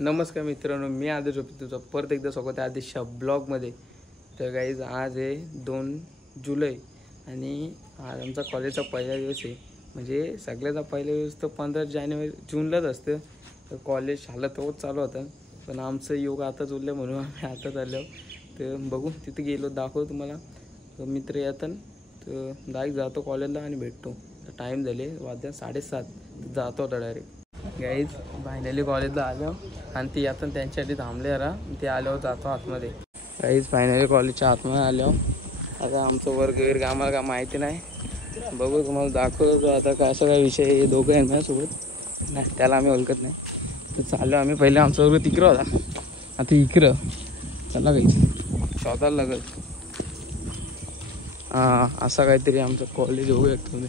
नमस्कार मित्रांनो, मी आदेश होते तुझं परत एकदा स्वागत आहे आदेशच्या ब्लॉगमध्ये. तर गाईज आज आहे 2 जुलै आणि आज आमचा कॉलेजचा पहिला दिवस आहे. म्हणजे सगळ्याचा पहिला दिवस तर 15 जानेवारी जूनलाच असतं. तर कॉलेज शाळा तोच चालू होता, पण आमचं योग आता जुळलं म्हणून आम्ही आता चाललो. तर बघू तिथे गेलो दाखवतो तुम्हाला. तर मित्र येतात तर डायरेक्ट जातो कॉलेजला आणि भेटतो. तर टाईम झाले वाजता 7:30 जातो आता डायरेक्ट. गाईज फायनली कॉलेजला आलो आणि ती आता त्यांच्यासाठी थांबले जरा. ते आल्यावर जातो आतमध्ये. गाईज फायनली कॉलेजच्या आतमध्ये आल्यावर आता आमचं वर्ग वगैरे आम्हाला काय माहिती नाही. बघू तुम्हाला दाखवतो आता काय असं काय विषय. हे दोघं आहे माझ्यासोबत नाही, त्याला आम्ही ओळखत नाही. तर चाललो आम्ही. पहिले आमचा वर्ग तिकडं होता, आता इकडं चला गाईज शोधायला लागल. हां असं काहीतरी आमचं कॉलेज होऊ शकतो.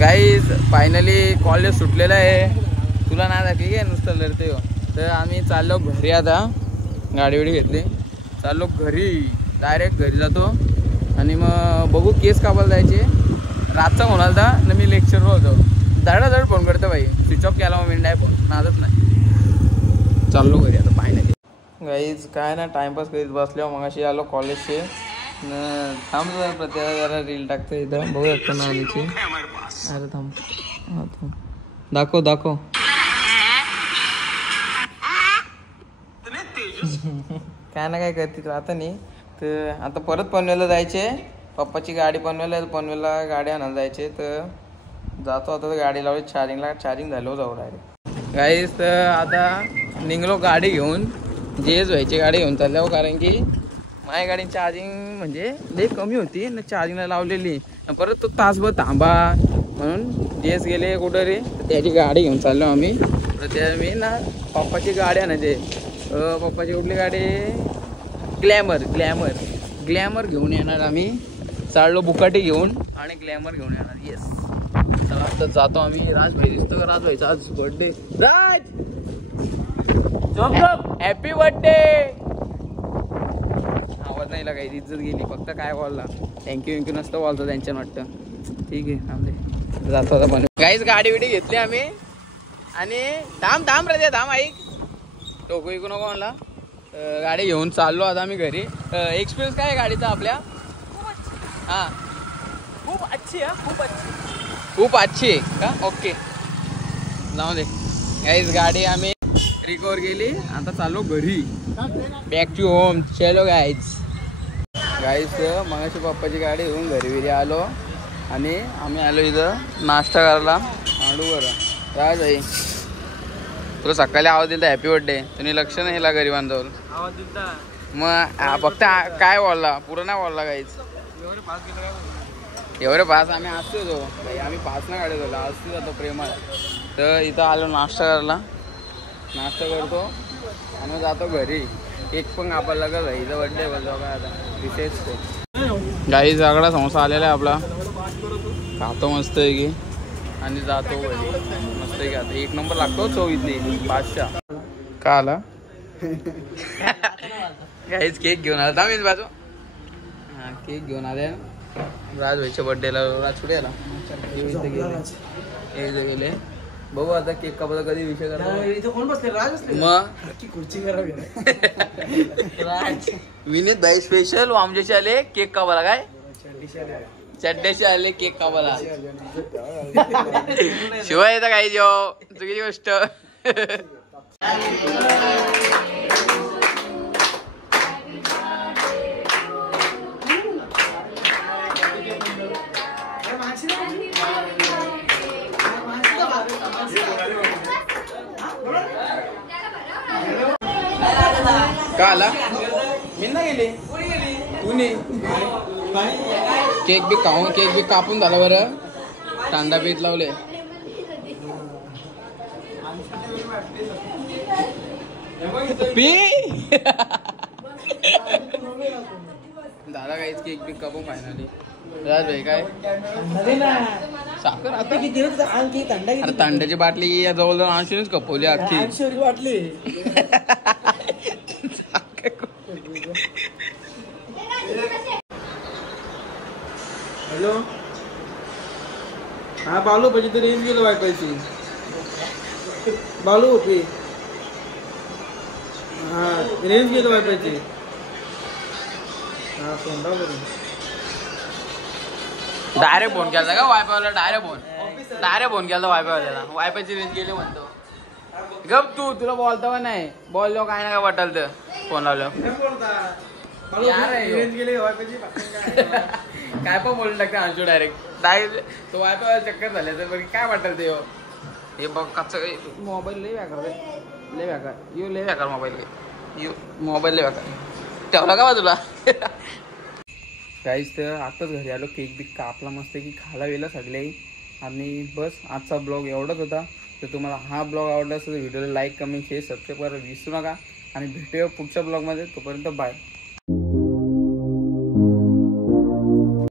गाईज फायनली कॉलेज सुटलेलं आहे. तुला नाही दाखली काय नुसतं लढते हो. तर आम्ही चाललो घरी. आता गाडी वडी घेतली, चाललो घरी. डायरेक्ट घरी जातो आणि मग बघू केस कापायला जायचे. रातचा म्हणाल तर मी लेक्चरवर होतो. धडाधड फोन करतो भाई, स्विच ऑफ केला मग मिनिट आहे फोन नादच नाही. चाललो घरी आता फायनली. गाईज काय ना टाइमपास करीत बसल्यावर मग अशी आलो कॉलेजचे. थांब प्रत्येक जरा रील टाकतो इथं बघू शकतो ना. अरे थांब, हां थांब, दाखव काय ना काय करते तू आता नाही. तर आता परत पनवेलला जायचे. पप्पाची गाडी पनवेलला गाडी आणायला जायचे. तर जातो आता. तर गाडी लावली चार्जिंगला, चार्जिंग झालं जाऊ डायरेक्ट. गाईज तर आता निघलो गाडी घेऊन. जेच व्हायची गाडी घेऊन चालल्यावर, कारण की माझ्या गाडी चार्जिंग म्हणजे लई कमी होती ना, चार्जिंगला लावलेली. परत तो तासभर थांबा म्हणून जेस गेले कुठं रे, त्याची गाडी घेऊन चाललो आम्ही. तर त्या मी ना पप्पाची गाडी आणायची. पप्पाची कुठली गाडी, ग्लॅमर घेऊन येणार आम्ही. चाललो बुकाटी घेऊन आणि ग्लॅमर घेऊन येणार. येस चला आता जातो आम्ही. राजभाई दिसतो का? राजभाईचा आज बर्थडे. राज हॅपी बर्थडे. आवाज नाही लागायची, इज्जत गेली. फक्त काय बोलला, थँक्यू नसतं बोलतो त्यांच्यानं वाटतं. ठीक आहे थांबले, जातो आता. पण काहीच गाडी बिडी घेतली आम्ही आणि थांब रे, थांब ऐक, टोकू ऐकू नको म्हणला. गाडी घेऊन चाललो आता आम्ही घरी. एक्सपिरियन्स काय आहे गाडीचा आपल्या? हां खूप अच्छी आहे का? ओके जाऊ दे. काहीच गाडी आम्ही रिकवर केली. आता चाललो घरी, बॅक टू होम. चलो गाईज मगाशी पप्पाची गाडी घेऊन घरी आलो आणि आम्ही आलो इथं नाश्ता करायला. आडूवर राज आहे. तुला सकाळी आवाज दिला हॅपी बर्थडे, तुम्ही लक्ष नाही दिला गरिबांजवळ. आवाज दिला मग फक्त काय बोलला, पुरं नाही बोलला. काहीच एवढे पास आम्ही असतो भाई. आम्ही पास ना गाडी झालो, असतो जातो प्रेमाला. तर इथं आलो नाश्ता करायला. नाश्ता करतो आणि जातो घरी. केक पण कापायला लागल भाई, इथं बर्थडे बोलतो काय आता विशेष ते. गाई जागडा समोसा आलेला आहे आपला, खातो मस्त आहे की आणि जातो घरी. मस्त आहे की आता एक नंबर लागतो चव इथली. बादशाह का आला काहीच केक घेऊन आला. थांब बाजू. हां केक घेऊन आले राजभाईच्या बर्थडेला. राज कुठे आला? गेले. बघू आता केक कापायचा कधी विषय करा. कोण बसले? राज बसले मग खुर्ची करावी. विनीत भाई स्पेशल आमच्याशी आले केक कापायला. काय चड्ड्याशी आले केक कापायला. शिवाय येतं काही जेव चुकीची गोष्ट. का आला? मी ना गेली तू नाही. केक बी कापून झाला बरं. कांदा बीत लावले. पी दादा काहीच केक बी कापून फायनली. राजभाई काय साखर आता किती थंडाची बाटली या जवळ आणशीनच कपवली अख्खी बाटली. हॅलो हा बालू पाहिजे तर रेंज गेलं वायफायची. बालू होती हा रेंज गेलो वायफायची हा फोन डायरेक्ट फोन केला का वायफायला डायरेक्ट फोन केला वायफायला वायफायची रेंज गेली म्हणतो गप तुला बोलता पण नाही बोललो काय ना काय वाटल तर फोन लावलं काय पण बोलून टाकते आमचो डायरेक्ट तो वायफाय चक्कर झाले तर बघ काय वाटल ते हे बघ कच्चं मोबाईल लय बेकार लय बेकार लय बेकार मोबाईल लय बेकार ठेवला का बाजूला काहीच तर आताच घरी आलो केक बिक कापला मस्त की खायला वेला सगळे आणि बस आजचा ब्लॉग एवढाच होता तर तुम्हाला हा ब्लॉग आवडला असेल तर व्हिडिओला लाईक कमेंट शेअर सबस्क्राईब करायला विसरू नका आणि भेटूया पुढच्या ब्लॉगमध्ये तोपर्यंत बाय